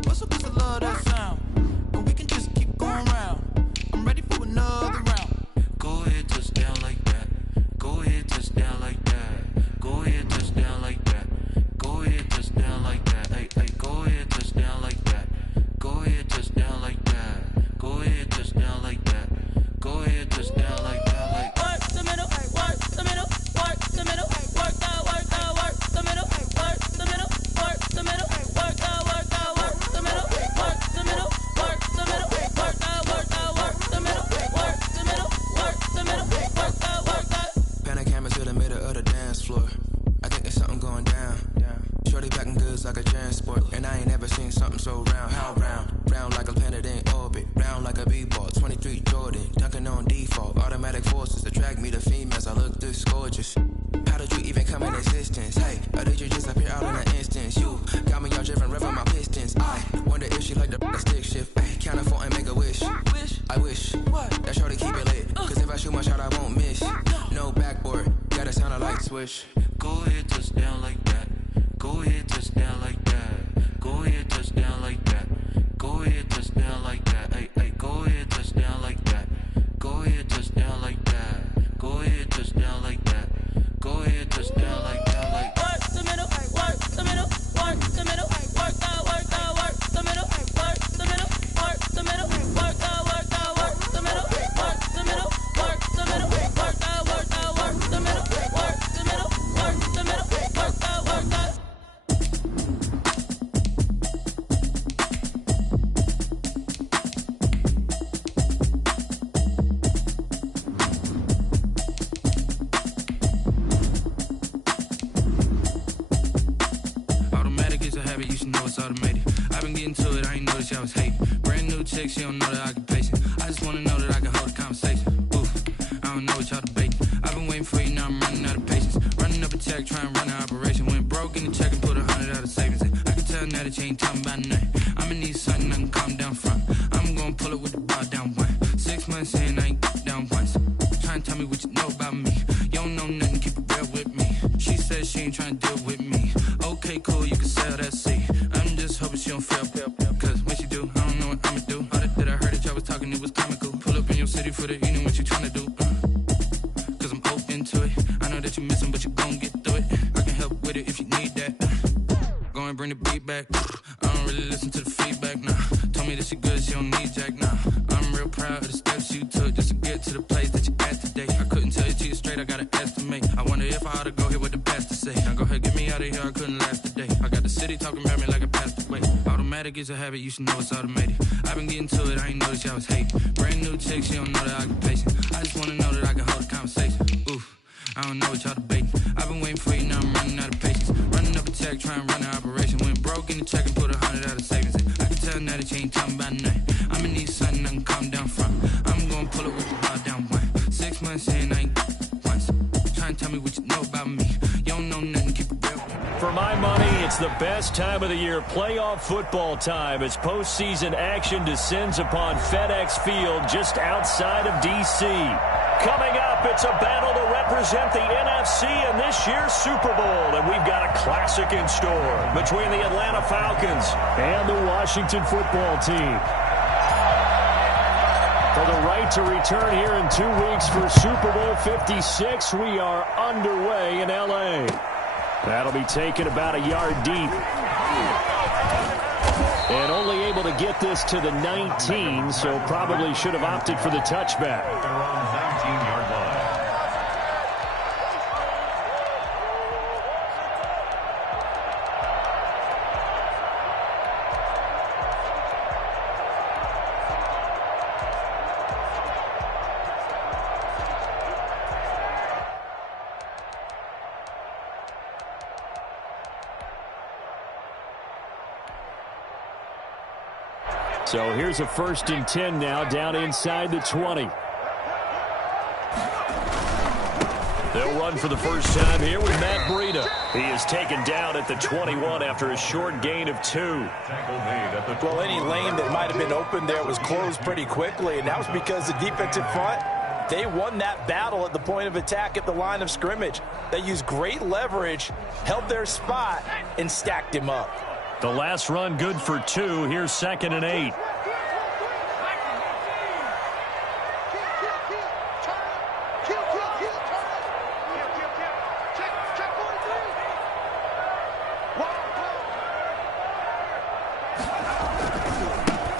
the whistle 'cause I love that sound. And we can just keep going round. I'm ready for another round. Go ahead, touch down like that. Go ahead, touch down like that. Go ahead, touch down like that. Go ahead, touch down like that. Hey, hey, go ahead, touch down like that. Go ahead, touch down like that. Go ahead, touch down like that. Go ahead, touch down like that. Like work the middle, work the middle, work the middle, work that, work that, work the middle, work the middle, work the middle, work that, work that, work the middle, work the middle, work the middle, work that, work that, work the middle, work the middle, work the middle, work that, work that. Pan a camera to the middle of the dance floor. I think there's something going down. Shorty packing goods like a transport, and I ain't never seen something so round. How round? Round like a planet in orbit, round like a b-ball. 23 Jordan, dunking on default. Automatic forces attract me to females. I look this gorgeous. How did you even come in existence? Hey, or did you just appear out in an instance? You got me all driven, revving my pistons. I wonder if she like the stick shift. Hey, count it 4 and make a wish. I wish that shorty keep it lit, 'cause if I shoot my shot, I won't miss. No backboard, gotta sound a light switch. Go ahead, touch down like that. Go ahead, touch down like that. Go ahead, touch down like that. Go ahead, touch down like that. Hey, hey, go ahead, touch down like that. Go ahead, touch down like that. Go ahead, touch down like that. Go ahead, touch down like that. Like work the middle, work the middle, work the middle, work that, work that, work the middle, work the middle, work the middle, work that, work that, work the middle, work the middle, work the middle, work that, work that, work the middle, work the middle, work the middle, work that, work that. You should know it's automated. I've been getting to it, I ain't noticed y'all was hating. Brand new chick, she don't know the occupation. I just wanna know that I can hold a conversation. Oof, I don't know what y'all debating. I've been waiting for you, now I'm running out of patience. Running up a check, trying to run an operation. Went broke in the check and put 100 out of savings in. I can tell now that you ain't talking about nothing. I'ma need something I can calm down from. I'm gonna pull it with the bar down one. 6 months in, I ain't down once. Trying to tell me what you know about me. You don't know nothing, keep it real with me. She said she ain't trying to deal with me. Okay, cool, you can sell that seat. I'm just hoping she don't fail, cause when she do, I don't know what I'ma do. All that I heard that y'all was talking, it was comical. Pull up in your city for the evening, what you tryna do? Cause I'm open to it. I know that you missing, but you gon' get through it. I can help with it if you need that. Go and bring the beat back. I don't really listen to the feedback, nah. Told me that she good, she don't need jack, nah. I'm real proud of the steps you took just to get to the place that you at today. I couldn't tell you to you straight, I gotta estimate. I wonder if I ought to go here with the best to say. Now go ahead, get me out of here, I couldn't last today. I got the city talking about me like I passed away. Automatic is a habit, you should know it's automated. I've been getting to it, I ain't noticed y'all was hating. Brand new chick, she don't know the occupation. I just wanna know that I can hold a conversation. Oof, I don't know what y'all debating. I've been waiting for you, now I'm running out of patience. Running up a check, trying to run an operation. Went broke in the check and put 100 out of savings in. I can tell now that you ain't talking about nothing. I'ma need something I can calm down from. I'm gonna pull it with the bar down one. 6 months in, I ain't once. Trying to tell me what you know about me. You don't know nothing, keep it real. For my money, it's the best time of the year, playoff football time, as postseason action descends upon FedEx Field just outside of D.C. Coming up, it's a battle to represent the NFC in this year's Super Bowl, and we've got a classic in store between the Atlanta Falcons and the Washington football team. For the right to return here in 2 weeks for Super Bowl 56, we are underway in L.A. That'll be taken about a yard deep. And only able to get this to the 19, so probably should have opted for the touchback. They're on 19-yard line. So here's a 1st and 10 now, down inside the 20. They'll run for the first time here with Matt Breida. He is taken down at the 21 after a short gain of 2. Well, any lane that might have been open there was closed pretty quickly, and that was because the defensive front, they won that battle at the point of attack at the line of scrimmage. They used great leverage, held their spot, and stacked him up. The last run good for 2. Here's 2nd and 8.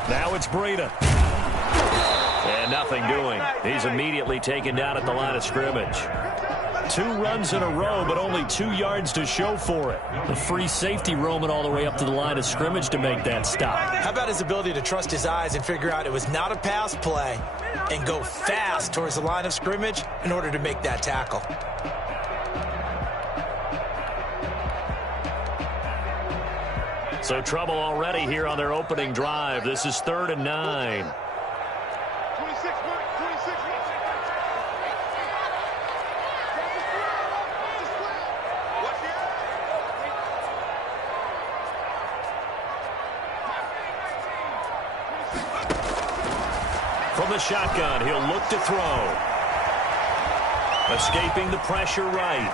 Now it's Breida. And nothing doing. He's immediately taken down at the line of scrimmage. 2 runs in a row, but only 2 yards to show for it. The free safety roaming all the way up to the line of scrimmage to make that stop. How about his ability to trust his eyes and figure out it was not a pass play and go fast towards the line of scrimmage in order to make that tackle? So trouble already here on their opening drive. This is 3rd and 9. From the shotgun, he'll look to throw. Escaping the pressure right.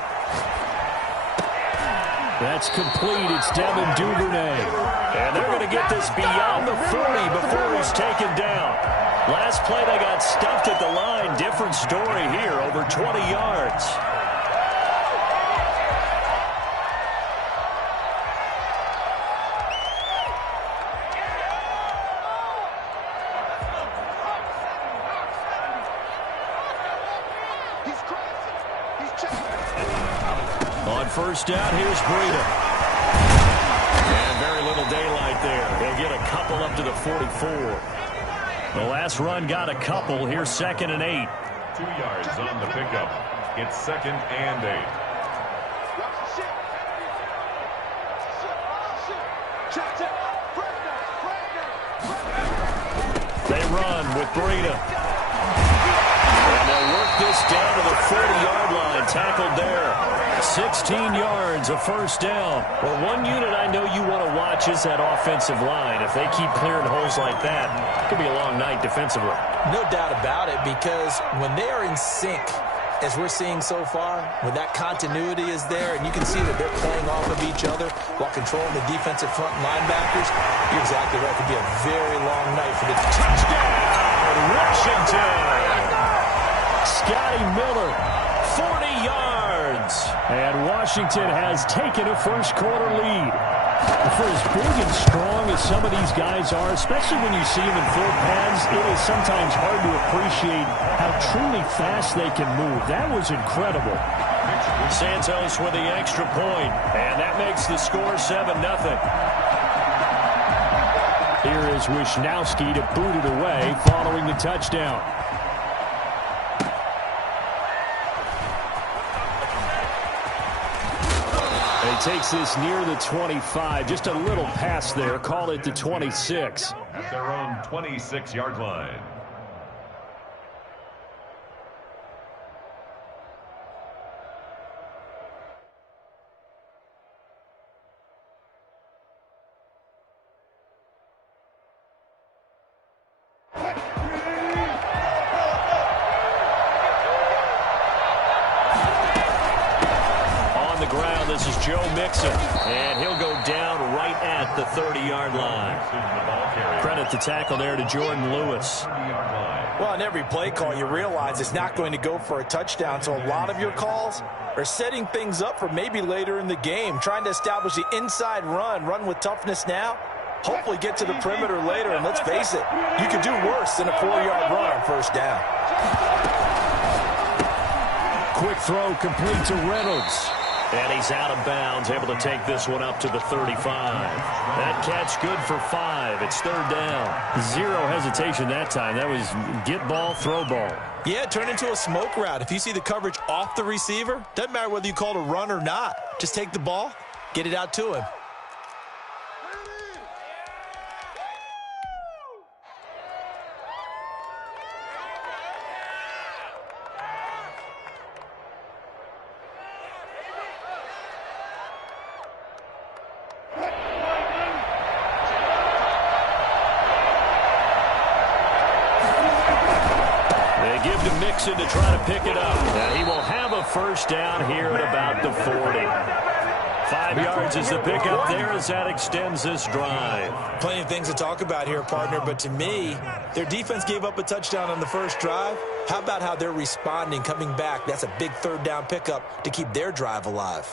That's complete. It's Devin Duvernay. And they're going to get this beyond the 40 before he's taken down. Last play, they got stuffed at the line. Different story here, over 20 yards. On first down, here's Breida. And very little daylight there. They'll get a couple up to the 44. The last run got a couple. Here's 2nd and 8. 2 yards on the pickup. It's 2nd and 8. They run with Breida. And they'll work this down to the 40-yard line. Tackled there. 16 yards, a first down. Well, one unit I know you want to watch is that offensive line. If they keep clearing holes like that, it could be a long night defensively. No doubt about it, because when they are in sync, as we're seeing so far, when that continuity is there, and you can see that they're playing off of each other while controlling the defensive front linebackers, you're exactly right. It could be a very long night for the touchdown, Washington. Scotty Miller, 40 yards. And Washington has taken a first-quarter lead. For as big and strong as some of these guys are, especially when you see them in full pads, it is sometimes hard to appreciate how truly fast they can move. That was incredible. Santos with the extra point, and that makes the score 7-0. Here is Wisnowski to boot it away following the touchdown. Takes this near the 25. Just a little pass there. Call it the 26. At their own 26-yard line. This is Joe Mixon, and he'll go down right at the 30-yard line. Credit the tackle there to Jordan Lewis. Well, on every play call, you realize it's not going to go for a touchdown, so a lot of your calls are setting things up for maybe later in the game, trying to establish the inside run with toughness now, hopefully get to the perimeter later, and let's face it, you could do worse than a 4-yard run on first down. Quick throw complete to Reynolds. And he's out of bounds, able to take this one up to the 35. That catch good for 5. It's 3rd down. Zero hesitation that time. That was get ball, throw ball. Yeah, turn into a smoke route. If you see the coverage off the receiver, doesn't matter whether you call it a run or not. Just take the ball, get it out to him. Mixon to try to pick it up. And he will have a first down here at about the 40. 5 yards is the pickup there as that extends this drive. Plenty of things to talk about here, partner, but to me, their defense gave up a touchdown on the first drive. How about how they're responding, coming back? That's a big third down pickup to keep their drive alive.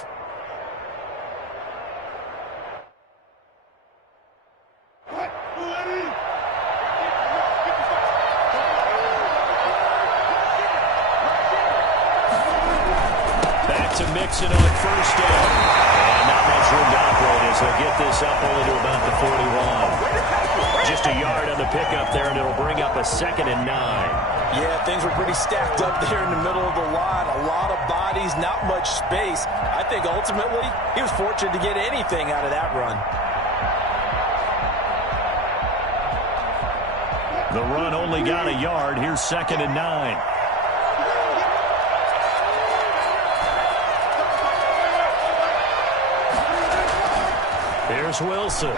To Mixon on first down. And not much room to operate as they'll get this up only to about the 41. Just a yard on the pickup there, and it'll bring up a 2nd and 9. Yeah, things were pretty stacked up there in the middle of the line. A lot of bodies, not much space. I think ultimately he was fortunate to get anything out of that run. The run only got a yard. Here's 2nd and 9. Here's Wilson.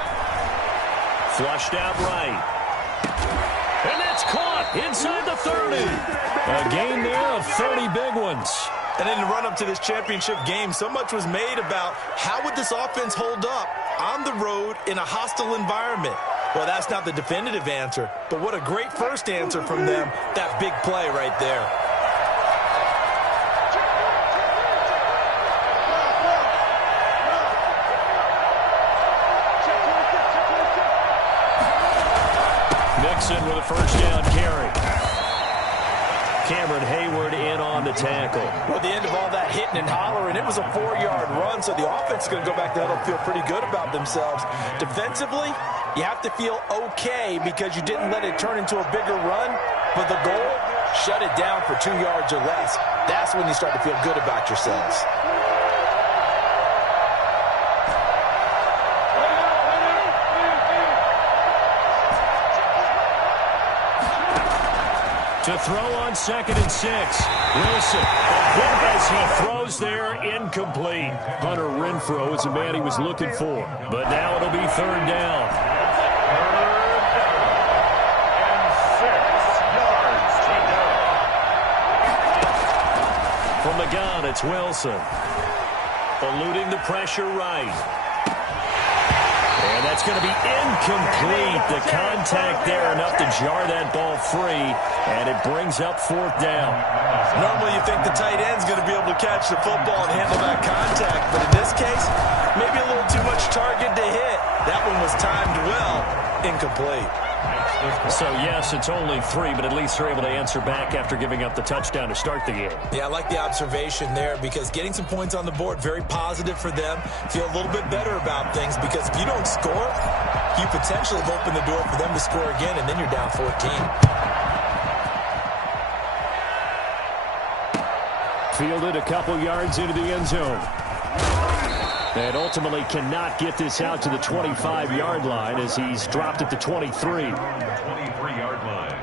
Flushed out right. And that's caught inside the 30. A gain there of 30 big ones. And in the run-up to this championship game, so much was made about how would this offense hold up on the road in a hostile environment. Well, that's not the definitive answer, but what a great first answer from them, that big play right there. Mixon with a first down carry. Cameron Hayward in on the tackle. Well, at the end of all that hitting and hollering, it was a 4-yard run, so the offense is going to go back to huddle and feel pretty good about themselves. Defensively, you have to feel okay because you didn't let it turn into a bigger run, but the goal, shut it down for 2 yards or less. That's when you start to feel good about yourselves. To throw on 2nd and 6. Wilson, as he throws there, incomplete. Hunter Renfrow is the man he was looking for. But now it'll be 3rd down. 3rd down and 6 yards. From the gun, it's Wilson. Eluding the pressure right. And that's going to be incomplete. The contact there enough to jar that ball free, and it brings up 4th down. Normally you think the tight end's going to be able to catch the football and handle that contact, but in this case, maybe a little too much target to hit. That one was timed well, incomplete. So, yes, it's only 3, but at least they're able to answer back after giving up the touchdown to start the game. Yeah, I like the observation there because getting some points on the board, very positive for them. Feel a little bit better about things because if you don't score, you potentially have opened the door for them to score again, and then you're down 14. Fielded a couple yards into the end zone. And ultimately cannot get this out to the 25-yard line as he's dropped at the 23. 23-yard line.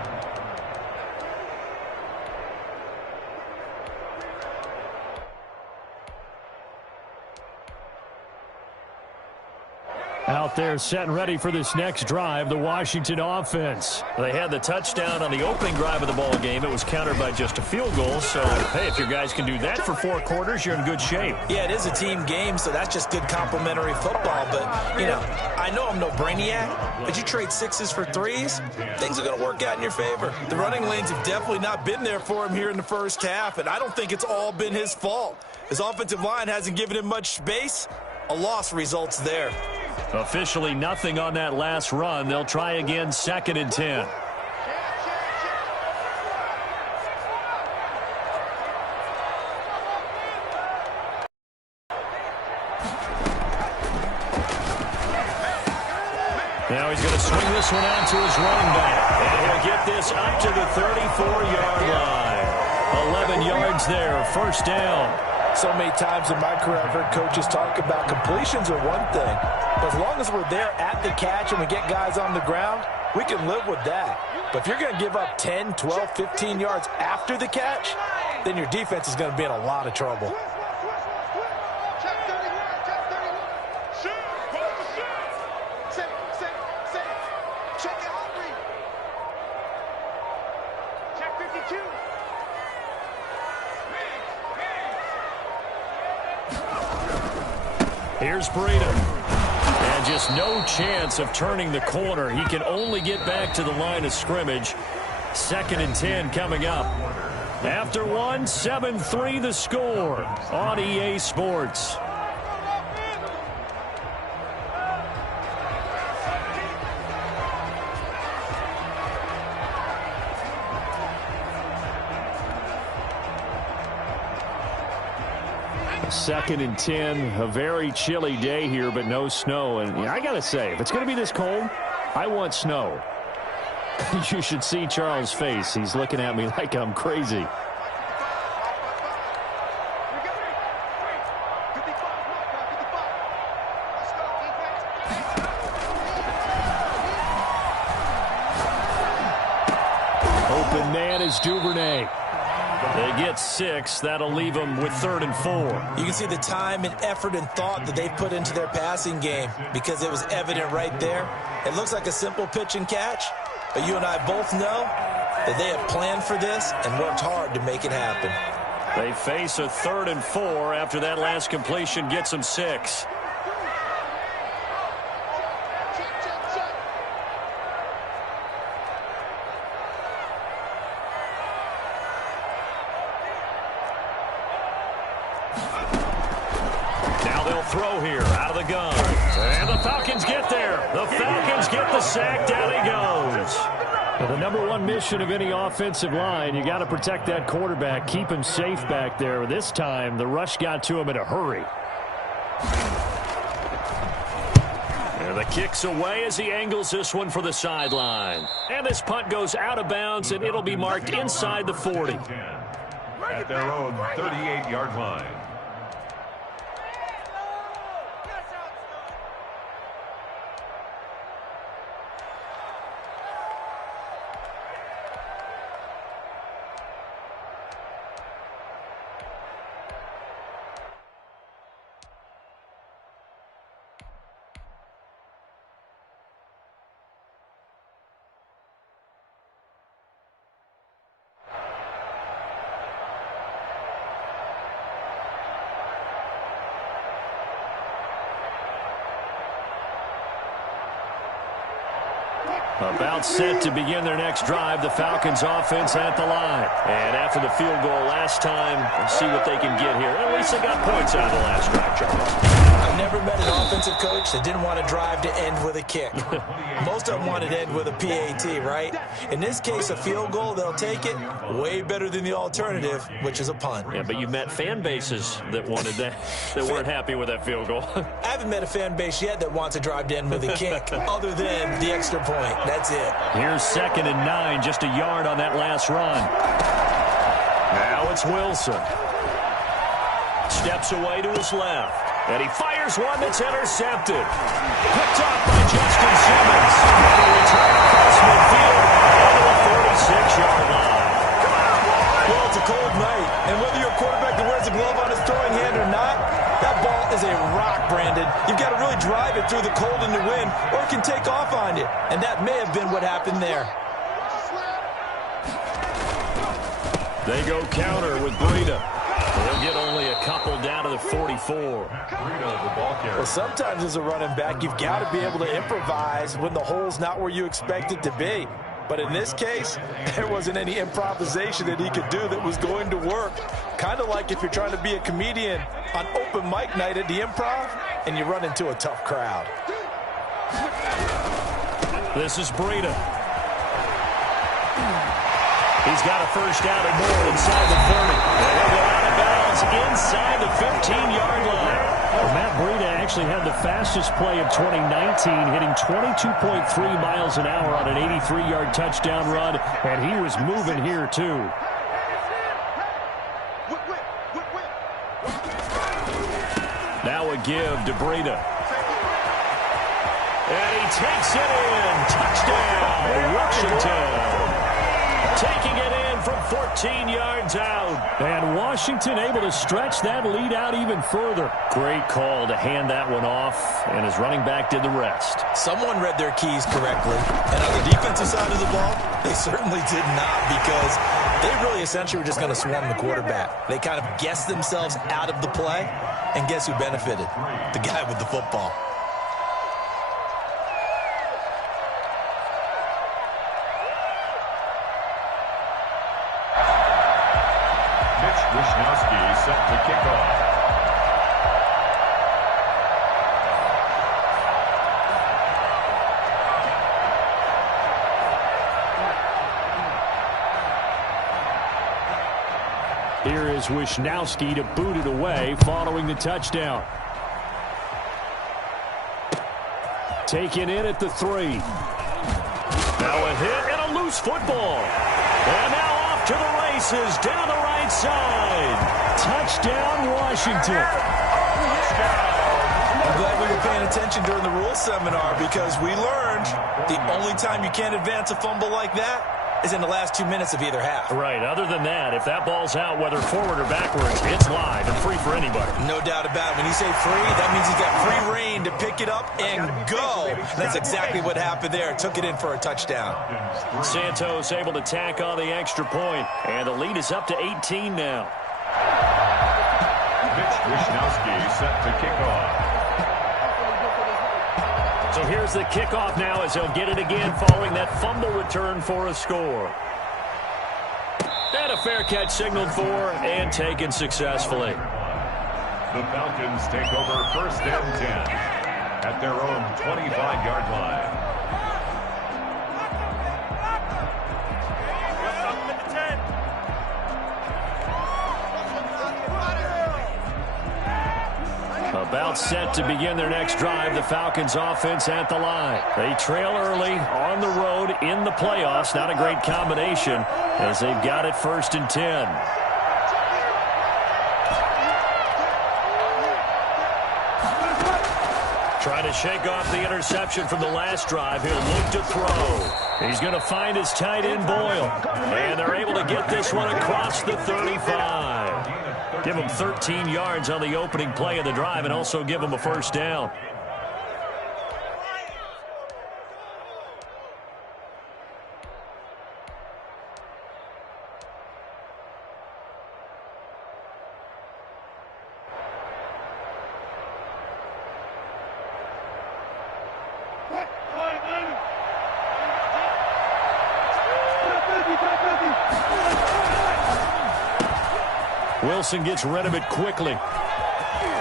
Out there set and ready for this next drive, the Washington offense. They had the touchdown on the opening drive of the ball game. It was countered by just a field goal. So, hey, if your guys can do that for 4 quarters, you're in good shape. Yeah, it is a team game, so that's just good complimentary football. But, you know, I know I'm no brainiac, but you trade 6s for 3s, things are going to work out in your favor. The running lanes have definitely not been there for him here in the first half, and I don't think it's all been his fault. His offensive line hasn't given him much space. A loss results there. Officially nothing on that last run. They'll try again, 2nd and 10. Now he's going to swing this one out to his running back. And he'll get this up to the 34-yard line. 11 yards there, 1st down. So many times in my career I've heard coaches talk about completions are one thing, but as long as we're there at the catch and we get guys on the ground, we can live with that. But if you're going to give up 10, 12, 15 yards after the catch, then your defense is going to be in a lot of trouble. Here's Breida. And just no chance of turning the corner. He can only get back to the line of scrimmage. 2nd and 10 coming up. After 1, 7-3 the score on EA Sports. Second and 10, a very chilly day here, but no snow. And I got to say, if it's going to be this cold, I want snow. You should see Charles' face. He's looking at me like I'm crazy. Open man is Duvernay. They get 6. That'll leave them with 3rd and 4. You can see the time and effort and thought that they put into their passing game because it was evident right there. It looks like a simple pitch and catch, but you and I both know that they have planned for this and worked hard to make it happen. They face a 3rd and 4 after that last completion gets them 6. Throw here out of the gun. And the Falcons get there. The Falcons get the sack. Down he goes. Well, the number one mission of any offensive line, you got to protect that quarterback, keep him safe back there. This time, the rush got to him in a hurry. And the kick's away as he angles this one for the sideline. And this punt goes out of bounds, and it'll be marked inside the 40. At their own 38-yard line. About set to begin their next drive, the Falcons offense at the line. And after the field goal last time, we'll see what they can get here. At least they got points out of the last drive, Charles. I've never met an offensive coach that didn't want to drive to end with a kick. Most of them wanted to end with a PAT, right? In this case, a field goal, they'll take it. Way better than the alternative, which is a punt. Yeah, but you've met fan bases that wanted that, that weren't happy with that field goal. I haven't met a fan base yet that wants to drive to end with a kick, other than the extra point. That's it. Here's 2nd and 9, just a yard on that last run. Now it's Wilson. Steps away to his left. And he fires one that's intercepted. Picked off by Justin Simmons. And a return across midfield over the 46-yard line. Well, it's a cold night, and whether you're a quarterback that wears a glove on his throwing hand or not, that ball is a rock, Brandon. You've got to really drive it through the cold and the wind, or it can take off on you. And that may have been what happened there. They go counter with Breida. They'll get only a couple down to the 44. Well, sometimes as a running back, you've got to be able to improvise when the hole's not where you expect it to be. But in this case, there wasn't any improvisation that he could do that was going to work. Kind of like if you're trying to be a comedian on open mic night at the Improv and you run into a tough crowd. This is Breida. He's got a first down and more inside the 30. And he'll go out of bounds inside the 15-yard line. Well, Matt Breida actually had the fastest play of 2019, hitting 22.3 miles an hour on an 83-yard touchdown run, and he was moving here too. Now a give to Breida. And he takes it in. Touchdown, Washington. Taking it in from 14 yards out. And Washington able to stretch that lead out even further. Great call to hand that one off, and his running back did the rest. Someone read their keys correctly. And on the defensive side of the ball, they certainly did not, because they really essentially were just going to swarm the quarterback. They kind of guessed themselves out of the play. And guess who benefited? The guy with the football. Wisnowski set to kick off. Here is Wisnowski to boot it away following the touchdown. Taken in at the 3. Now a hit and a loose football. And now off to the races down the right side. Touchdown, Washington. I'm glad we were paying attention during the rules seminar because we learned the only time you can't advance a fumble like that is in the last 2 minutes of either half. Right. Other than that, if that ball's out, whether forward or backwards, it's live and free for anybody. No doubt about it. When you say free, that means he's got free reign to pick it up and go. That's exactly what happened there. Took it in for a touchdown. Santos able to tack on the extra point, and the lead is up to 18 now. Wisnowski set to kick off. So here's the kickoff now as he'll get it again following that fumble return for a score. And a fair catch signaled for and taken successfully. The Falcons take over 1st and 10 at their own 25-yard line. About set to begin their next drive, the Falcons offense at the line. They trail early on the road in the playoffs. Not a great combination as they've got it 1st and 10. Trying to shake off the interception from the last drive. He'll look to throw. He's going to find his tight end Boyle. And they're able to get this one across the 35. Give him 13 yards on the opening play of the drive and also give him a 1st down. Wilson gets rid of it quickly.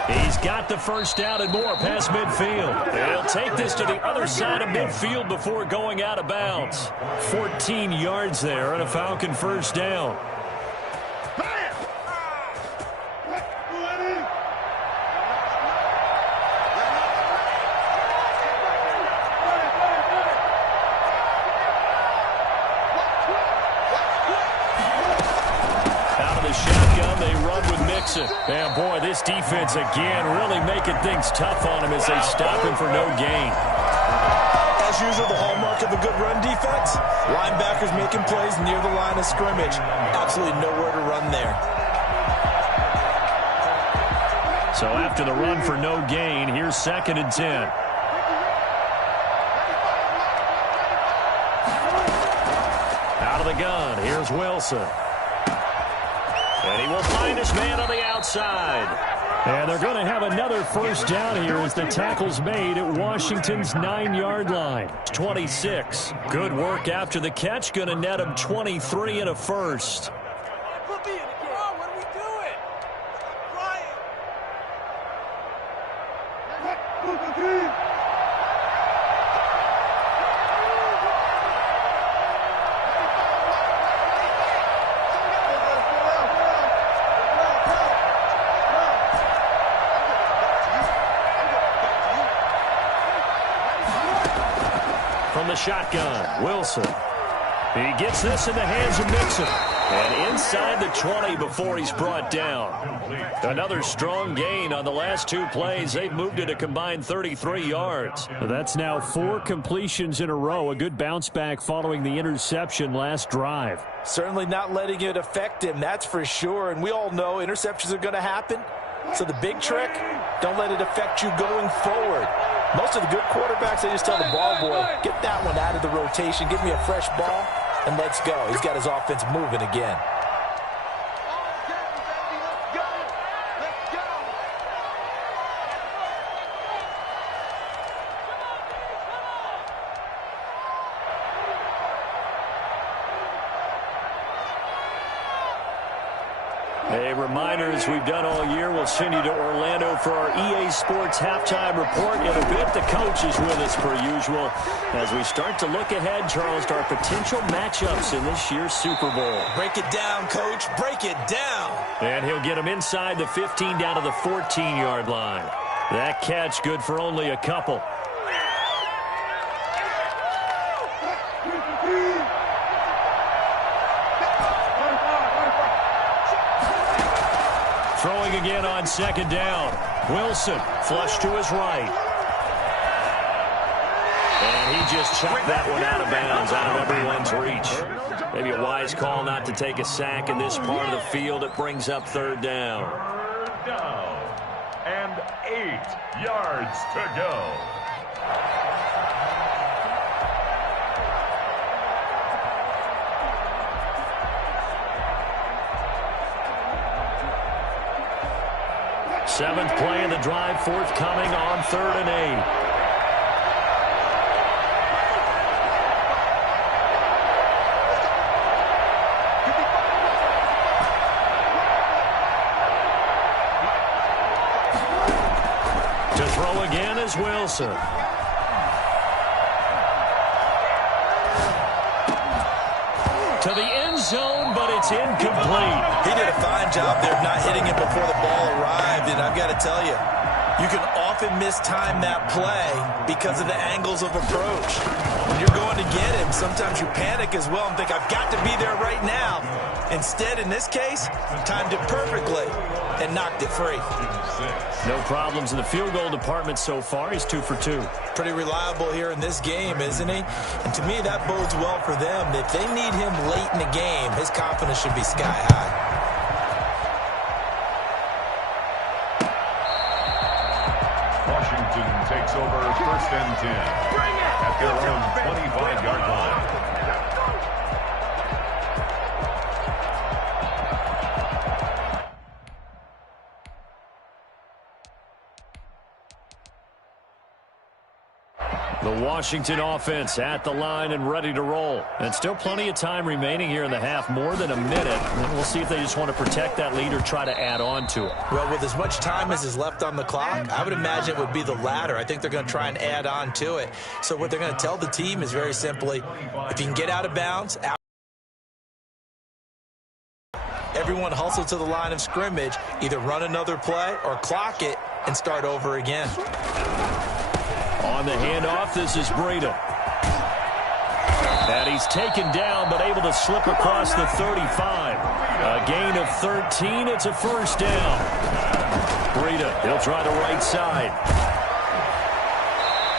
He's got the 1st down and more past midfield. He'll take this to the other side of midfield before going out of bounds. 14 yards there and a Falcon 1st down. And boy, this defense again really making things tough on him as they stop him for no gain. As usual, the hallmark of a good run defense, linebackers making plays near the line of scrimmage. Absolutely nowhere to run there. So after the run for no gain, here's 2nd and 10. Out of the gun, here's Wilson. And he will find his man on the outside. And they're going to have another 1st down here as the tackle's made at Washington's 9-yard line. 26. Good work after the catch. Going to net him 23 and a 1st. From the shotgun, Wilson. He gets this in the hands of Mixon. And inside the 20 before he's brought down. Another strong gain on the last 2 plays. They've moved it a combined 33 yards. That's now 4 completions in a row. A good bounce back following the interception last drive. Certainly not letting it affect him, that's for sure. And we all know interceptions are going to happen. So the big trick, don't let it affect you going forward. Most of the good quarterbacks, they just tell the ball boy, get that one out of the rotation, give me a fresh ball, and let's go. He's got his offense moving again. A reminder, as we've done all year, we'll send you to Orlando for our EA Sports halftime report. In a bit, the coach is with us per usual as we start to look ahead, Charles, to our potential matchups in this year's Super Bowl. Break it down, Coach. Break it down. And he'll get him inside the 15 down to the 14-yard line. That catch good for only a couple. Throwing again on second down. Wilson flush to his right. And he just chopped that one out of bounds, out of everyone's reach. Maybe a wise call not to take a sack in this part of the field. It brings up third down. Third down. And 8 yards to go. Seventh play of the drive forthcoming on 3rd and 8. To throw again is Wilson. To the end zone, but it's incomplete. He did a fine job there of not hitting it before the ball arrived, and I've got to tell you, you can often mistime that play because of the angles of approach. When you're going to get him, sometimes you panic as well and think, I've got to be there right now. Instead, in this case, timed it perfectly and knocked it free. No problems in the field goal department so far. He's 2 for 2. Pretty reliable here in this game, isn't he? And to me, that bodes well for them. If they need him late in the game, his confidence should be sky high. Washington takes over 1st and 10 at their own 25-yard line. The Washington offense at the line and ready to roll. And still plenty of time remaining here in the half, more than a minute. And we'll see if they just want to protect that lead or try to add on to it. Well, with as much time as is left on the clock, I would imagine it would be the latter. I think they're going to try and add on to it. So what they're going to tell the team is very simply, if you can get out of bounds, everyone hustle to the line of scrimmage, either run another play or clock it and start over again. On the handoff, this is Breida. And he's taken down, but able to slip across the 35. A gain of 13. It's a first down. Breida, he'll try the right side.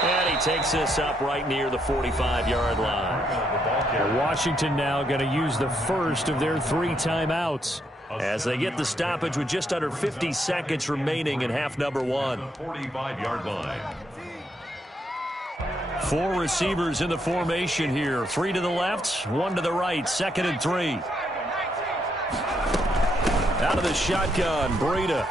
And he takes this up right near the 45-yard line. Washington now going to use the first of their 3 timeouts as they get the stoppage with just under 50 seconds remaining in half number 1. 45-yard line. 4 receivers in the formation here. 3 to the left, 1 to the right. 2nd and 3. Out of the shotgun, Breida.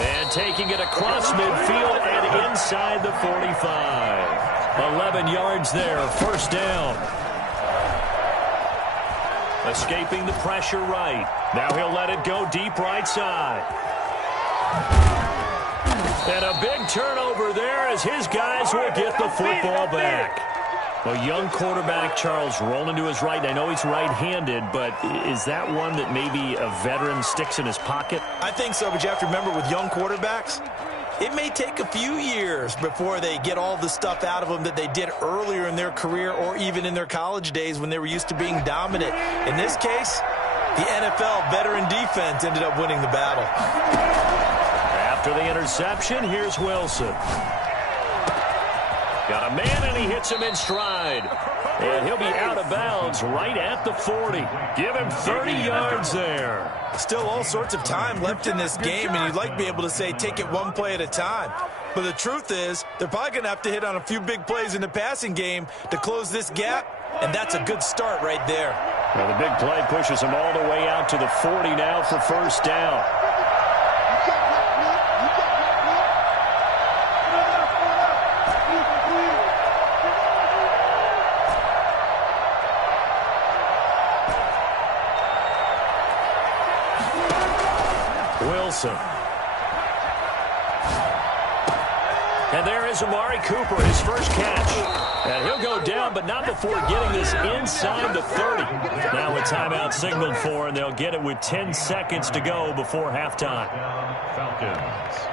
And taking it across midfield and inside the 45. 11 yards there, first down. Escaping the pressure right. Now he'll let it go deep right side. And a big turnover there as his guys will get the football back. A young quarterback, Charles, rolling to his right. I know he's right-handed, but is that one that maybe a veteran sticks in his pocket? I think so, but you have to remember with young quarterbacks, it may take a few years before they get all the stuff out of them that they did earlier in their career or even in their college days when they were used to being dominant. In this case, the NFL veteran defense ended up winning the battle. After the interception, here's Wilson. Got a man, and he hits him in stride. And he'll be out of bounds right at the 40. Give him 30 yards there. Still all sorts of time left in this game, and you'd like to be able to say take it one play at a time. But the truth is, they're probably going to have to hit on a few big plays in the passing game to close this gap, and that's a good start right there. Well, the big play pushes them all the way out to the 40 now for first down. Wilson. And there is Amari Cooper, his first catch. And he'll go down, but not before getting this inside the 30. Now a timeout signaled for, and they'll get it with 10 seconds to go before halftime. Falcons.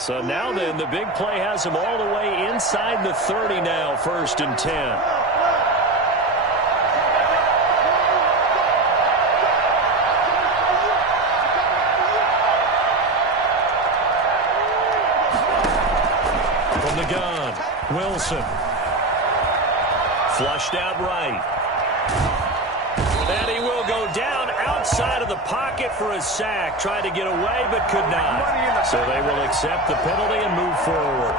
So now then, the big play has him all the way inside the 30 now, 1st and 10. From the gun, Wilson. Flushed out right. And he will go down outside of the pocket for a sack. Tried to get away, but could not. So they will accept the penalty and move forward.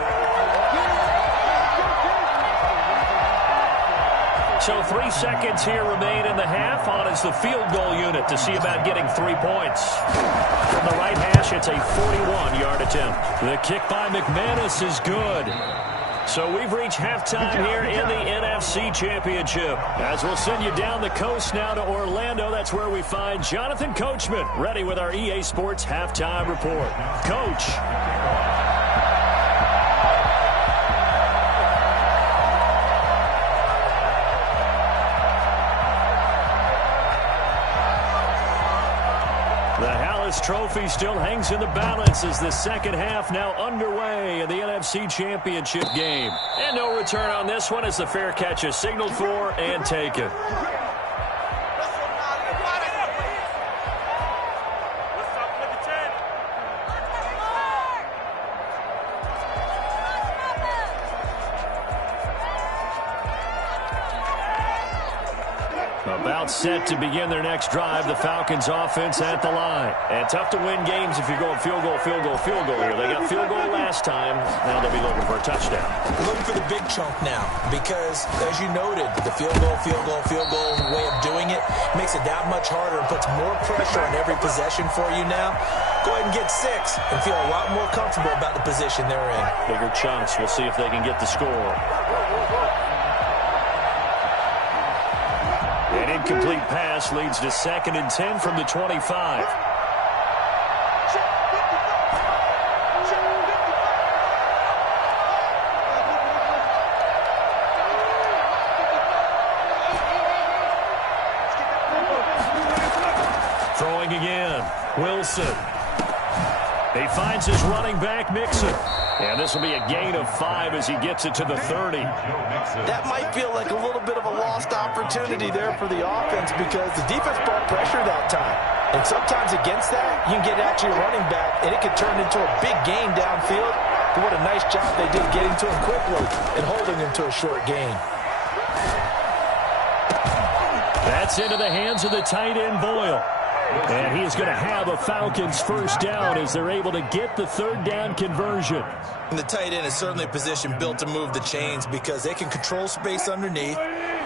So 3 seconds here remain in the half. On is the field goal unit to see about getting 3 points. From the right hash, it's a 41-yard attempt. The kick by McManus is good. So we've reached halftime here in the NFC Championship. As we'll send you down the coast now to Orlando, that's where we find Jonathan Coachman ready with our EA Sports Halftime Report. Coach. The trophy still hangs in the balance as the second half now underway in the NFC Championship game. And no return on this one as the fair catch is signaled for and taken. About set to begin their next drive. The Falcons offense at the line. And tough to win games if you're going field goal, field goal, field goal here. They got field goal last time. Now they'll be looking for a touchdown. Looking for the big chunk now because, as you noted, the field goal way of doing it makes it that much harder and puts more pressure on every possession for you now. Go ahead and get 6 and feel a lot more comfortable about the position they're in. Bigger chunks. We'll see if they can get the score. An incomplete pass leads to 2nd and 10 from the 25. Throwing again. Wilson. He finds his running back, Mixon. And this will be a gain of 5 as he gets it to the 30. That might feel like a little bit of a lost opportunity there for the offense because the defense brought pressure that time. And sometimes against that, you can get at your running back, and it can turn into a big gain downfield. But what a nice job they did getting to him quickly and holding him to a short gain. That's into the hands of the tight end, Boyle. And he is going to have a Falcons first down as they're able to get the 3rd down conversion. And the tight end is certainly a position built to move the chains because they can control space underneath.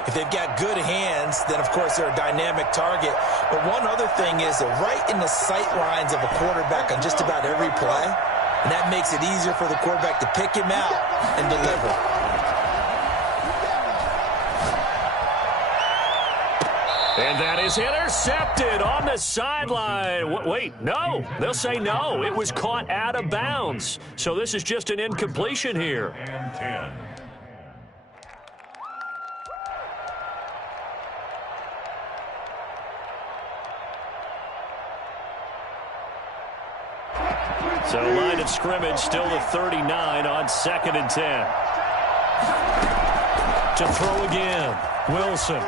If they've got good hands, then, of course, they're a dynamic target. But one other thing is they're right in the sight lines of a quarterback on just about every play. And that makes it easier for the quarterback to pick him out and deliver. And that is intercepted on the sideline. Wait, no. They'll say no. It was caught out of bounds. So this is just an incompletion here. And 10. So line of scrimmage still the 39 on 2nd and 10. To throw again, Wilson.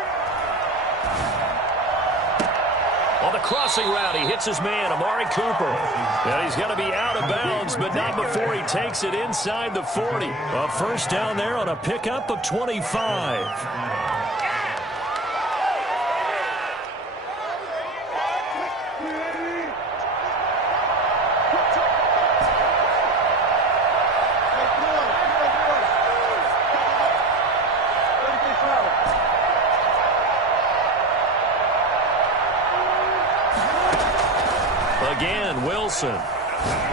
On the crossing route, he hits his man, Amari Cooper. And he's going to be out of bounds, but not before he takes it inside the 40. A first down there on a pickup of 25. Again, Wilson.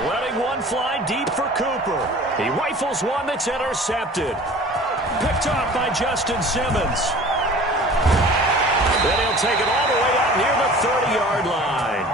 Letting one fly deep for Cooper. He rifles one that's intercepted. Picked off by Justin Simmons. Then he'll take it all the way up near the 30-yard line.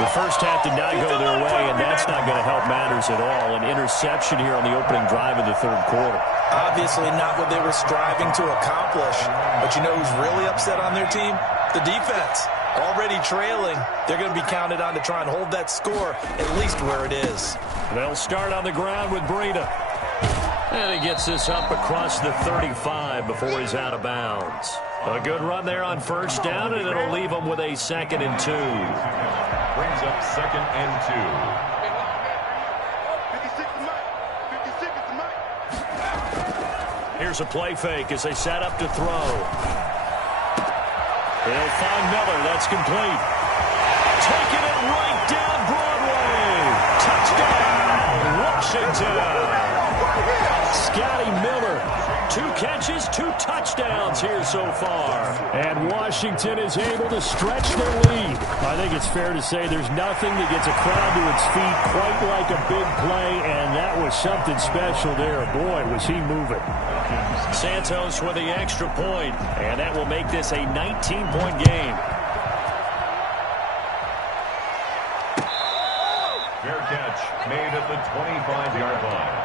The first half did not go their way, and that's not going to help matters at all. An interception here on the opening drive of the third quarter. Obviously not what they were striving to accomplish. But you know who's really upset on their team? The defense. Already trailing. They're going to be counted on to try and hold that score at least where it is. They'll start on the ground with Breida. And he gets this up across the 35 before he's out of bounds. A good run there on first down, and it'll leave him with a 2nd and 2. Brings up 2nd and 2. Here's a play fake as they set up to throw. They'll find Miller. That's complete. Taking it right down Broadway. Touchdown, Washington. Scotty Miller, 2 catches, 2 touchdowns here so far. And Washington is able to stretch their lead. I think it's fair to say there's nothing that gets a crowd to its feet quite like a big play, and that was something special there. Boy, was he moving. Santos with the extra point, and that will make this a 19-point game. Fair catch made at the 25-yard line.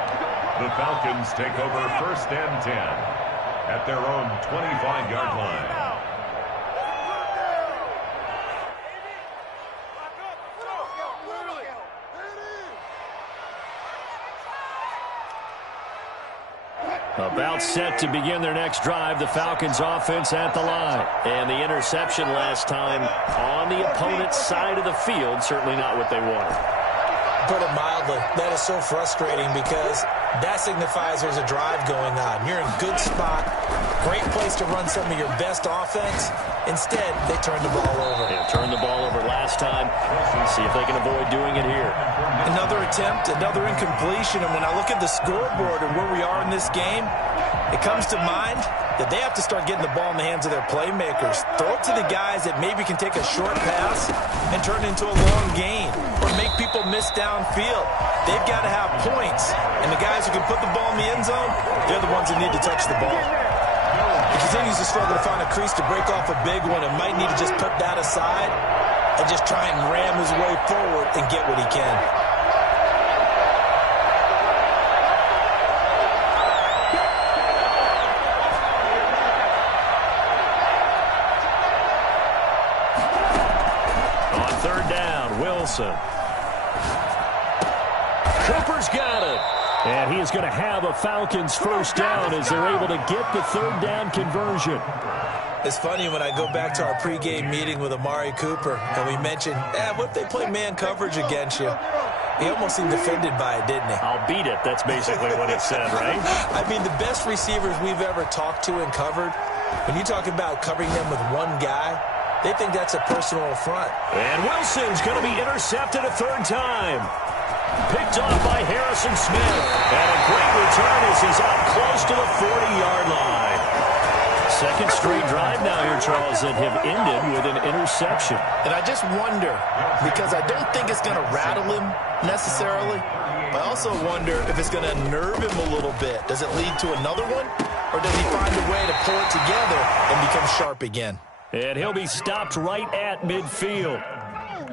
The Falcons take over 1st and 10 at their own 25-yard line. About set to begin their next drive, the Falcons offense at the line. And the interception last time on the opponent's side of the field, certainly not what they wanted. Put it mildly, that is so frustrating because that signifies there's a drive going on. You're in good spot, great place to run some of your best offense. Instead, they turn the ball over. They turned the ball over last time. See if they can avoid doing it here. Another attempt, another incompletion, and when I look at the scoreboard and where we are in this game, it comes to mind that they have to start getting the ball in the hands of their playmakers. Throw it to the guys that maybe can take a short pass and turn it into a long gain or make people miss downfield. They've got to have points, and the guys who can put the ball in the end zone, they're the ones that need to touch the ball. He continues to struggle to find a crease to break off a big one and might need to just put that aside and just try and ram his way forward and get what he can. On 3rd down, Wilson. Cooper's got it. And he is going to have a Falcons 1st down as they're able to get the 3rd down conversion. It's funny when I go back to our pregame meeting with Amari Cooper and we mentioned, what if they play man coverage against you? He almost seemed offended by it, didn't he? I'll beat it. That's basically what he said, right? I mean, the best receivers we've ever talked to and covered, when you talk about covering them with one guy, they think that's a personal affront. And Wilson's going to be intercepted a 3rd time. Picked off by Harrison Smith. And a great return as he's out close to the 40-yard line. 2nd straight drive now here, Charles, that have ended with an interception. And I just wonder, because I don't think it's going to rattle him necessarily, but I also wonder if it's going to nerve him a little bit. Does it lead to another one? Or does he find a way to pull it together and become sharp again? And he'll be stopped right at midfield.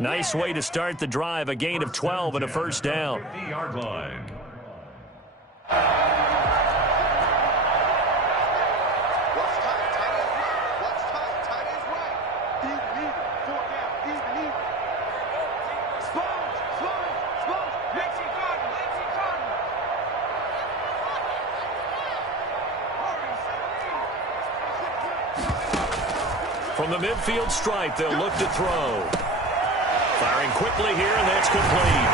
Nice way to start the drive, a gain of 12 and a 1st down. 50-yard line. From the midfield stripe, they'll look to throw. Firing quickly here, and that's complete.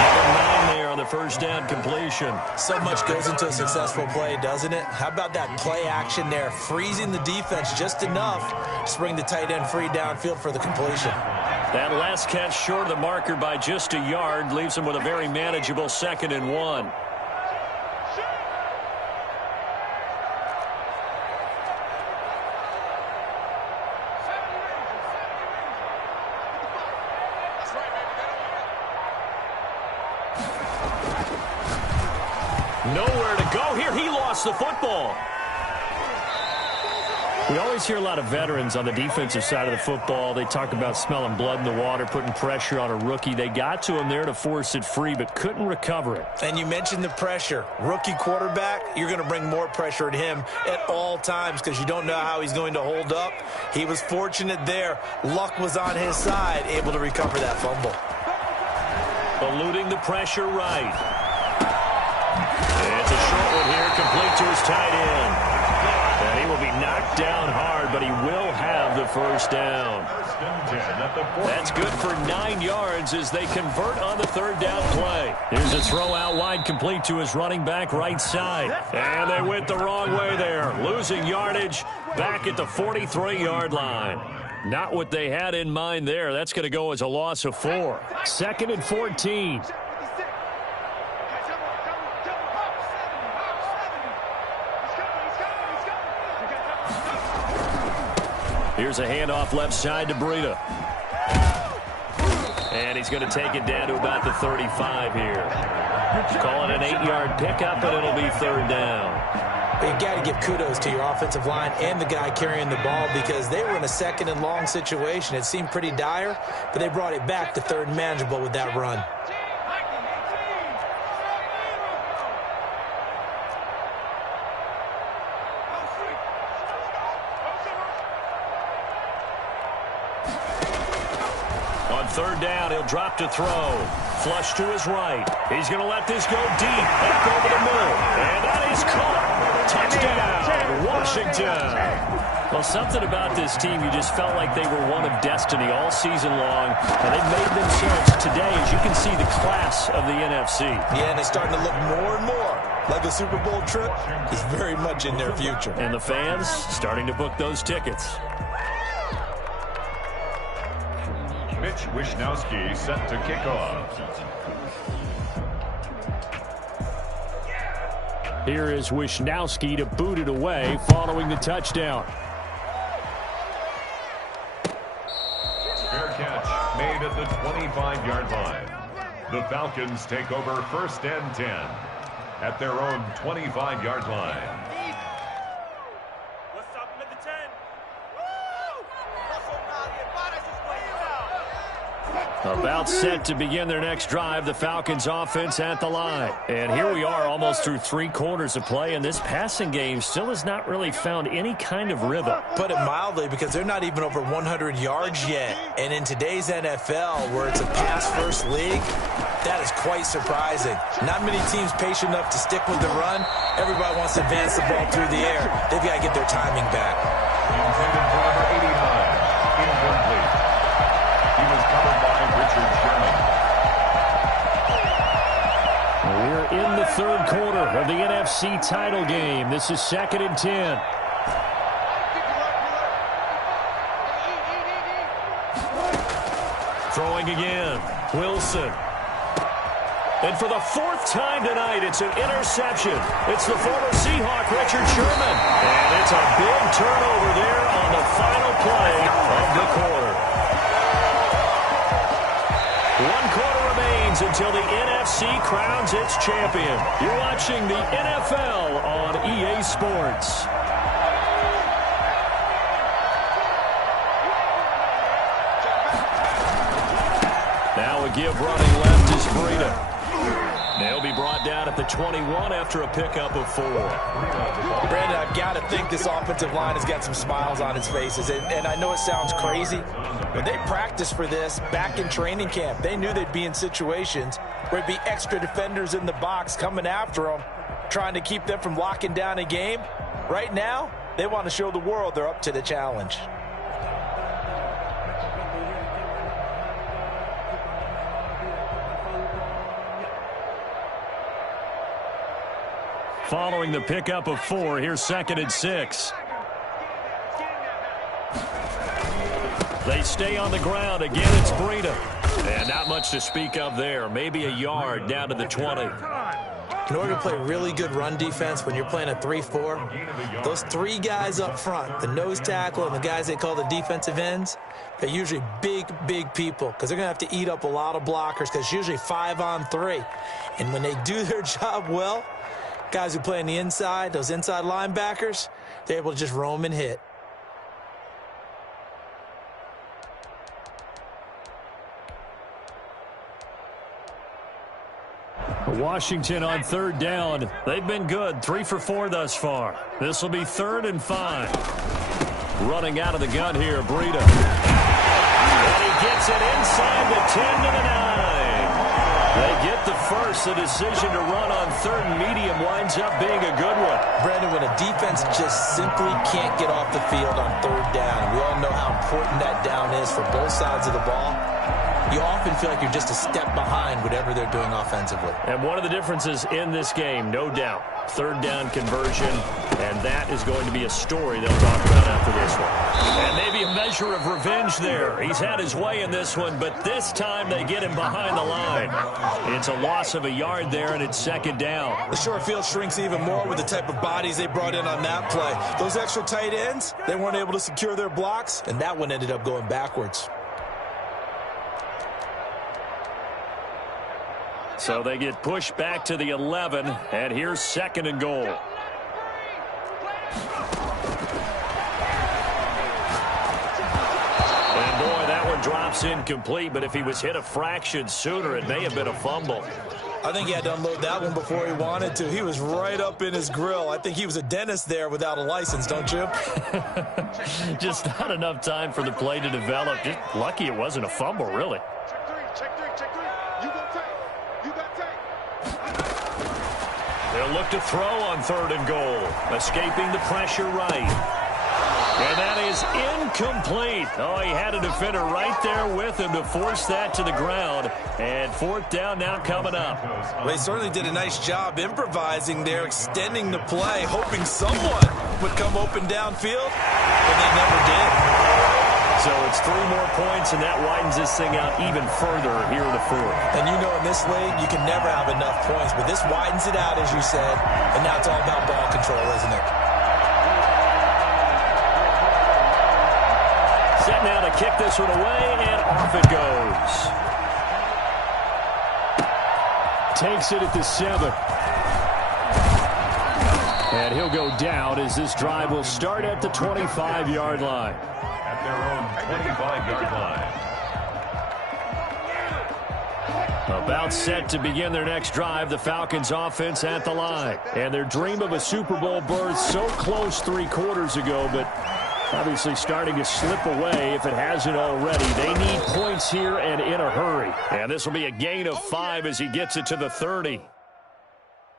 Number 9 there on the 1st down completion. So much goes into a successful play, doesn't it? How about that play action there, freezing the defense just enough to bring the tight end free downfield for the completion. That last catch short of the marker by just a yard leaves him with a very manageable 2nd and 1. Nowhere to go here. He lost the football. We always hear a lot of veterans on the defensive side of the football. They talk about smelling blood in the water, putting pressure on a rookie. They got to him there to force it free, but couldn't recover it. And you mentioned the pressure. Rookie quarterback, you're going to bring more pressure at him at all times because you don't know how he's going to hold up. He was fortunate there. Luck was on his side, able to recover that fumble. Eluding the pressure right. It's a short one here, complete to his tight end. And he will be knocked down hard, but he will have the first down. That's good for 9 yards as they convert on the third down play. Here's a throw out wide, complete to his running back right side. And they went the wrong way there, losing yardage back at the 43-yard line. Not what they had in mind there. That's going to go as a loss of 4. 2nd and 14. Here's a handoff left side to Breida. And he's going to take it down to about the 35 here. Call it an 8-yard pickup, and it'll be third down. You got to give kudos to your offensive line and the guy carrying the ball because they were in a 2nd and long situation. It seemed pretty dire, but they brought it back to 3rd and manageable with that run. Third down, he'll drop to throw. Flush to his right. He's going to let this go deep. Back over the middle. And that is caught. Touchdown, Washington. Well, something about this team, you just felt like they were one of destiny all season long. And they made themselves today, as you can see, the class of the NFC. Yeah, and it's starting to look more and more like a Super Bowl trip is very much in their future. And the fans starting to book those tickets. Mitch Wishnowsky set to kick off. Here is Wishnowsky to boot it away following the touchdown. Fair catch made at the 25-yard line. The Falcons take over 1st and 10 at their own 25-yard line. About set to begin their next drive, the Falcons offense at the line. And here we are almost through 3 quarters of play, and this passing game still has not really found any kind of rhythm. Put it mildly, because they're not even over 100 yards yet. And in today's NFL, where it's a pass-first league, that is quite surprising. Not many teams patient enough to stick with the run. Everybody wants to advance the ball through the air. They've got to get their timing back. Intended for number 89, incomplete. He was covered by Richard Sherman. We're in the third quarter of the NFC title game. This is 2nd and 10. Throwing again. Wilson. And for the 4th time tonight, it's an interception. It's the former Seahawk, Richard Sherman. And it's a big turnover there on the final play of the quarter. 1 quarter remains until the NFC crowns its champion. You're watching the NFL on EA Sports. Now a give running left is Breida. They'll be brought down at the 21 after a pickup of 4. Brandon, I've got to think this offensive line has got some smiles on its faces. And I know it sounds crazy, but they practiced for this back in training camp. They knew they'd be in situations where it'd be extra defenders in the box coming after them, trying to keep them from locking down a game. Right now, they want to show the world they're up to the challenge. Following the pickup of 4, here's 2nd and 6. They stay on the ground. Again, it's Breida. And not much to speak of there. Maybe a yard down to the 20. In order to play really good run defense when you're playing a 3-4, those 3 guys up front, the nose tackle and the guys they call the defensive ends, they're usually big people because they're going to have to eat up a lot of blockers because it's usually 5-on-3. And when they do their job well, Guys who play on the inside, those inside linebackers, they're able to just roam and hit. Washington on third down. They've been good. 3 for 4 thus far. This will be 3rd and 5. Running out of the gun here, Breida. And he gets it inside the 10 to the 9. They get the first. The decision to run on 3rd and medium winds up being a good one. Brandon, when a defense just simply can't get off the field on 3rd down, we all know how important that down is for both sides of the ball. You often feel like you're just a step behind whatever they're doing offensively. And one of the differences in this game, no doubt, 3rd down conversion, and that is going to be a story they'll talk about after this one. And maybe a measure of revenge there. He's had his way in this one, but this time they get him behind the line. It's a loss of a yard there, and it's 2nd down. The short field shrinks even more with the type of bodies they brought in on that play. Those extra tight ends, they weren't able to secure their blocks, and that one ended up going backwards. So they get pushed back to the 11, and here's 2nd and goal. And boy, that one drops incomplete, but if he was hit a fraction sooner, it may have been a fumble. I think he had to unload that one before he wanted to. He was right up in his grill. I think he was a dentist there without a license, don't you? Just not enough time for the play to develop. Just lucky it wasn't a fumble, really. They'll look to throw on 3rd and goal. Escaping the pressure right. And that is incomplete. Oh, he had a defender right there with him to force that to the ground. And 4th down now coming up. Well, he certainly did a nice job improvising there, extending the play, hoping someone would come open downfield, but they never did. So it's 3 more points, and that widens this thing out even further here in the 4th. And you know in this league, you can never have enough points, but this widens it out, as you said, and now it's all about ball control, isn't it? Set now to kick this one away, and off it goes. Takes it at the 7. And he'll go down as this drive will start at the 25-yard line. At their own 25-yard line. About set to begin their next drive, the Falcons offense at the line. And their dream of a Super Bowl berth so close 3 quarters ago, but obviously starting to slip away if it hasn't already. They need points here and in a hurry. And this will be a gain of 5 as he gets it to the 30.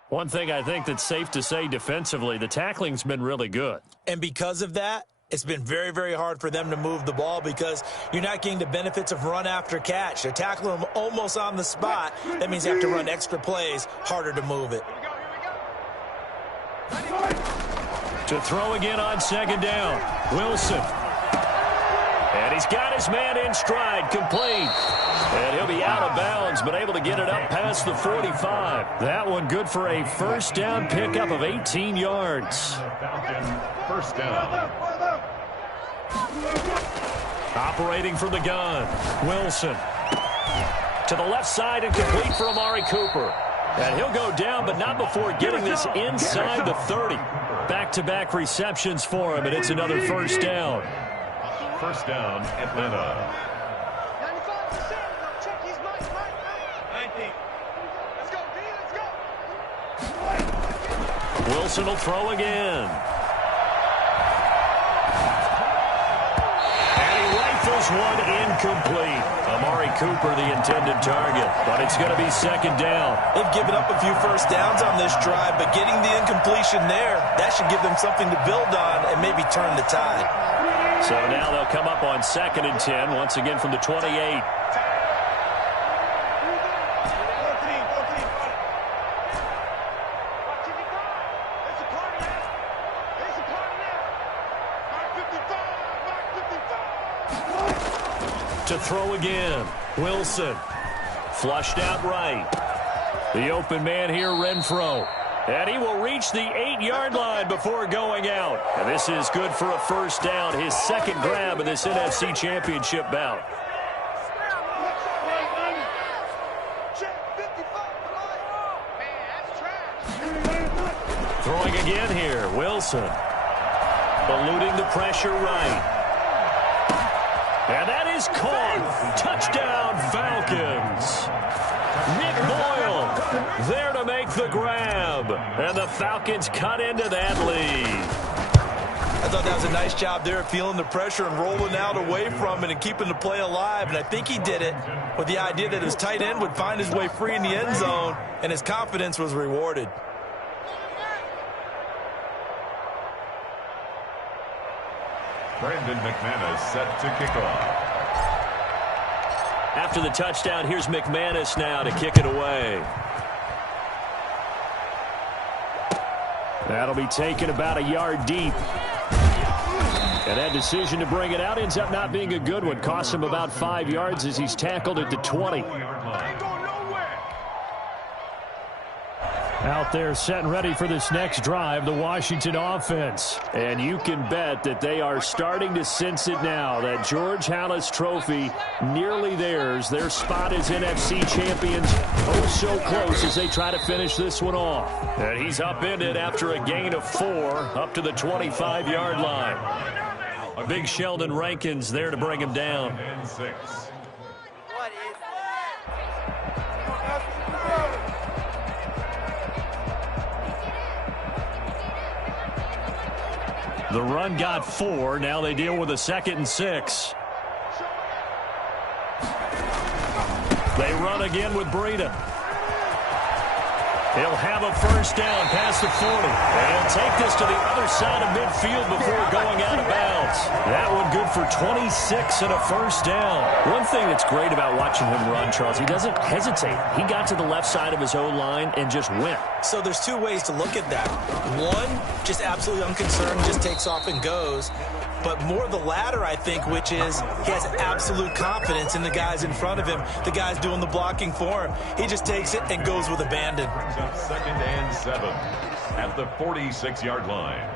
One thing I think that's safe to say defensively, the tackling's been really good. And because of that, it's been very, very hard for them to move the ball because you're not getting the benefits of run after catch. They're tackling them almost on the spot. That means they have to run extra plays, harder to move it. To throw again on 2nd down, Wilson. And he's got his man in stride, complete. And he'll be out of bounds, but able to get it up past the 45. That one good for a 1st down pickup of 18 yards. Falcon, 1st down. Operating from the gun, Wilson. To the left side and complete for Amari Cooper. And he'll go down, but not before getting this inside the 30. Back-to-back receptions for him, and it's another 1st down. 1st down, Atlanta. Wilson will throw again. And he rifles one incomplete. Amari Cooper, the intended target, but it's going to be 2nd down. They've given up a few 1st downs on this drive, but getting the incompletion there, that should give them something to build on and maybe turn the tide. So now they'll come up on 2nd and 10, once again from the 28. To throw again, Wilson. Flushed out right. The open man here, Renfro. And he will reach the 8-yard line before going out. And this is good for a 1st down, his 2nd grab of this NFC Championship bout. Throwing again here, Wilson. Eluding the pressure right. And that is caught. Touchdown, Falcons. Nick Boyle there to make the grab. And the Falcons cut into that lead. I thought that was a nice job there of feeling the pressure and rolling out away from it and keeping the play alive. And I think he did it with the idea that his tight end would find his way free in the end zone, and his confidence was rewarded. Brandon McManus set to kick off. After the touchdown, here's McManus now to kick it away. That'll be taken about a yard deep. And that decision to bring it out ends up not being a good one. Costs him about 5 yards as he's tackled at the 20. Out there set and ready for this next drive, the Washington offense. And you can bet that they are starting to sense it now. That George Halas trophy nearly theirs. Their spot as NFC champions oh so close as they try to finish this one off. And he's upended after a gain of 4 up to the 25-yard line. Big Sheldon Rankins there to bring him down. The run got 4. Now they deal with a 2nd and 6. They run again with Breida. He'll have a first down past the 40. And he'll take this to the other side of midfield before going out of bounds. That one good for 26 and a first down. One thing that's great about watching him run, Charles, he doesn't hesitate. He got to the left side of his O-line and just went. So there's 2 ways to look at that. One, just absolutely unconcerned, just takes off and goes. But more the latter, I think, which is he has absolute confidence in the guys in front of him, the guys doing the blocking for him. He just takes it and goes with abandon. 2nd and 7 at the 46-yard line.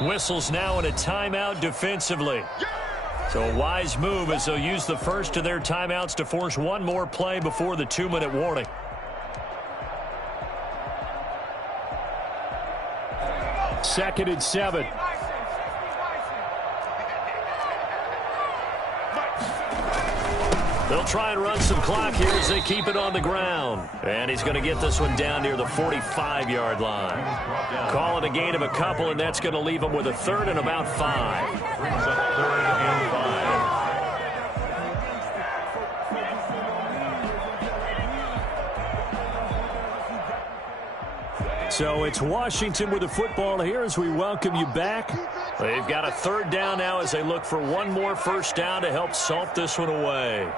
Whistles now in a timeout defensively. So a wise move as they'll use the first of their timeouts to force one more play before the 2-minute warning. Second and 7. They'll try and run some clock here as they keep it on the ground. And he's going to get this one down near the 45-yard line. Call it a gain of a couple, and that's going to leave him with a 3rd and about 5. Brings up 3rd and 5. So it's Washington with the football here as we welcome you back. They've got a 3rd down now as they look for one more first down to help salt this one away.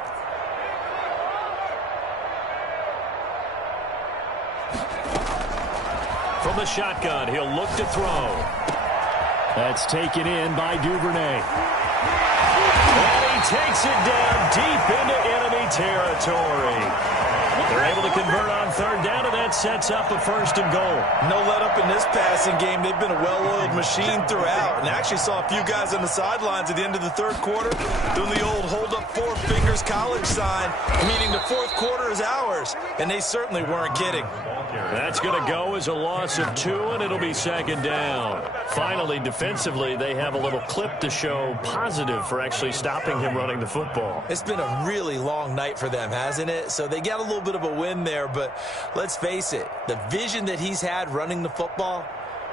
From the shotgun, he'll look to throw. That's taken in by Duvernay. And he takes it down deep into enemy territory. They're able to convert on 3rd down, and that sets up a 1st and goal. No let up in this passing game. They've been a well-oiled machine throughout, and actually saw a few guys on the sidelines at the end of the 3rd quarter doing the old hold up 4 fingers college sign, meaning the 4th quarter is ours, and they certainly weren't kidding. That's going to go as a loss of 2, and it'll be 2nd down. Finally, defensively, they have a little clip to show positive for actually stopping him running the football. It's been a really long night for them, hasn't it? So they got a little bit of a win there, but let's face it, the vision that he's had running the football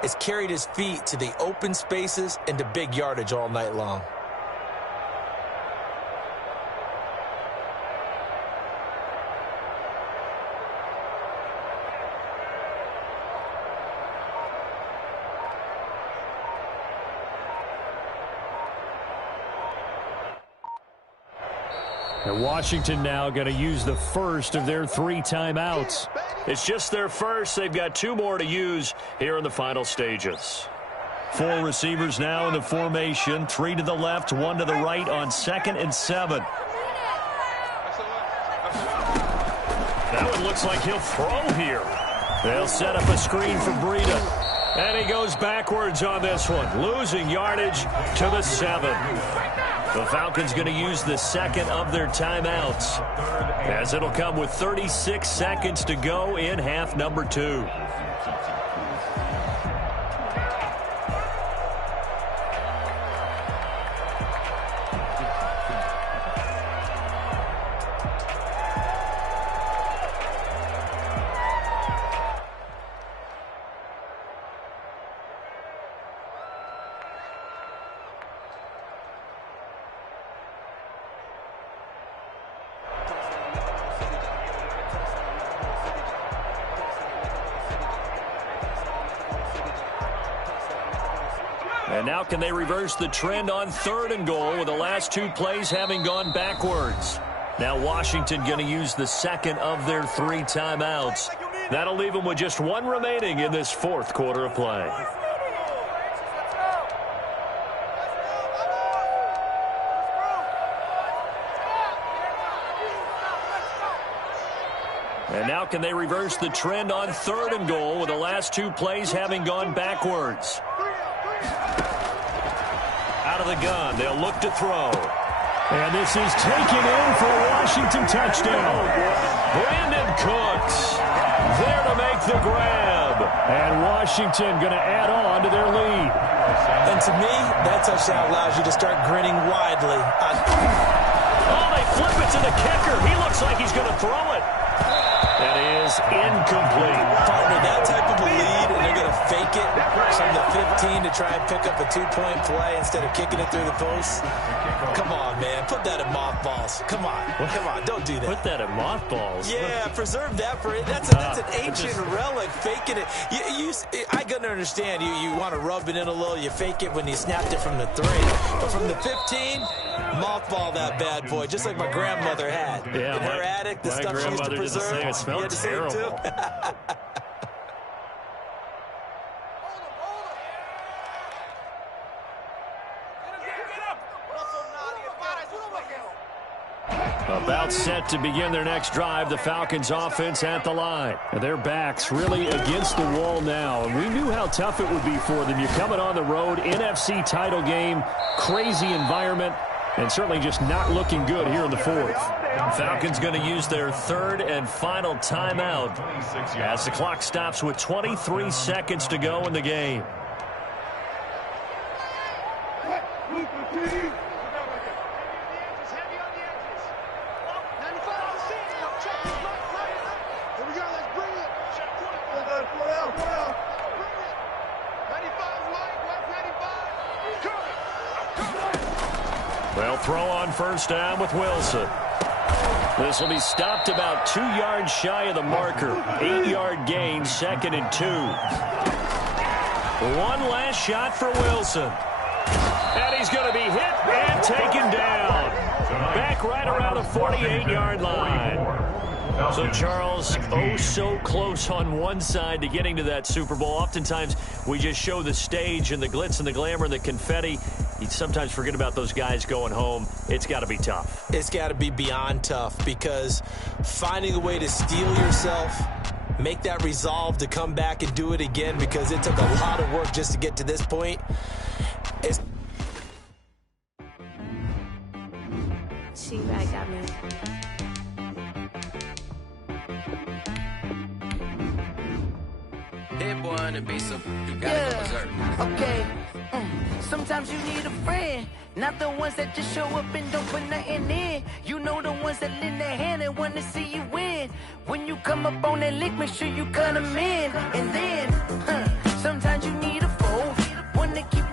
has carried his feet to the open spaces and to big yardage all night long. And Washington now going to use the first of their 3 timeouts. It's just their first. They've got 2 more to use here in the final stages. 4 receivers now in the formation. 3 to the left, 1 to the right on 2nd and 7. That one looks like he'll throw here. They'll set up a screen for Breida. And he goes backwards on this one, losing yardage to the 7. The Falcons going to use the second of their timeouts, as it'll come with 36 seconds to go in half number 2. And now can they reverse the trend on 3rd and goal with the last 2 plays having gone backwards? Now Washington going to use the second of their 3 timeouts. That'll leave them with just 1 remaining in this 4th quarter of play. And now can they reverse the trend on 3rd and goal with the last 2 plays having gone backwards? Out of the gun, they'll look to throw. And this is taken in for a Washington touchdown. Brandon Cooks there to make the grab. And Washington going to add on to their lead. And to me, that touchdown allows you to start grinning widely. Oh, they flip it to the kicker. He looks like he's going to throw it. That is incomplete. Partner, that type of a lead, and they're going to fake it from the 15 to try and pick up a 2-point play instead of kicking it through the post. Come on, man. Put that in mothballs. Come on. Come on. Don't do that. Put that in mothballs? Yeah, preserve that for it. That's an ancient relic. Faking it. I can understand. You want to rub it in a little. You fake it when you snapped it from the 3. But from the 15, mothball that bad boy, just like my grandmother had. Yeah, in her attic, the stuff she used to preserve. It smelled terrible. About set to begin their next drive, the Falcons offense at the line. And their backs really against the wall now. And we knew how tough it would be for them. You're coming on the road, NFC title game, crazy environment, and certainly just not looking good here in the 4th. Falcons going to use their 3rd and final timeout as the clock stops with 23 seconds to go in the game. They'll throw on 1st down with Wilson. This will be stopped about 2 yards shy of the marker. 8-yard gain, 2nd and 2. One last shot for Wilson. And he's going to be hit and taken down. Back right around the 48-yard line. So, Charles, oh so close on one side to getting to that Super Bowl. Oftentimes, we just show the stage and the glitz and the glamour and the confetti. You sometimes forget about those guys going home. It's got to be tough. It's got to be beyond tough, because finding a way to steel yourself, make that resolve to come back and do it again, because it took a lot of work just to get to this point. She-Rag got me. Hit one and be some, you gotta go berserk. Okay. Sometimes you need a friend, not the ones that just show up and don't put nothing in. You know, the ones that lend their hand and want to see you win. When you come up on that lick, make sure you cut them in. And then, sometimes you need